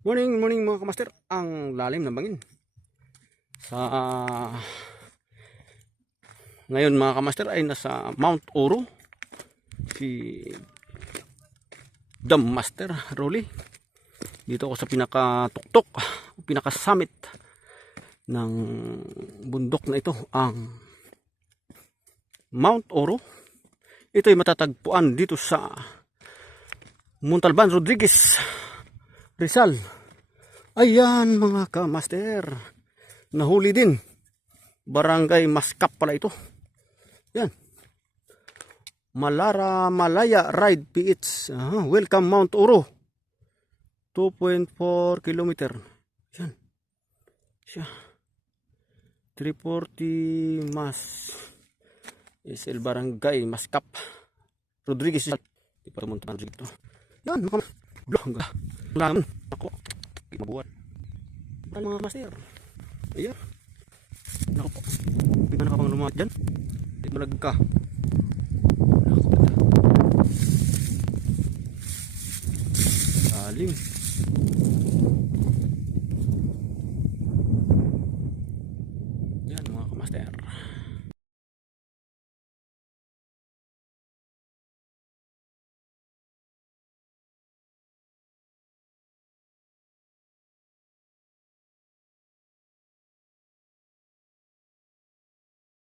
Morning, morning mga kamaster. Ang lalim ng bangin. Ngayon mga kamaster ay nasa Mount Oro. Si Dam Master Rolly. Dito ako sa pinaka-tuktok, pinaka-summit ng bundok na ito, ang Mount Oro. Ito ay matatagpuan dito sa Montalban, Rodriguez, Rizal. Ayan mga kamaster, nahuli din. Barangay Mascap pala ito. Yan, Malaya Ride PH. Welcome Mount Oro, 2.4 kilometer. Yan siya, 340 mas SL Barangay Mascap, Rodriguez. Di pa tumunta dito. Yan mga laman ako mabuhat mga master. Ayan, naku po, hindi ka nakapang lumahat dyan, hindi malag ka. Naku, alim.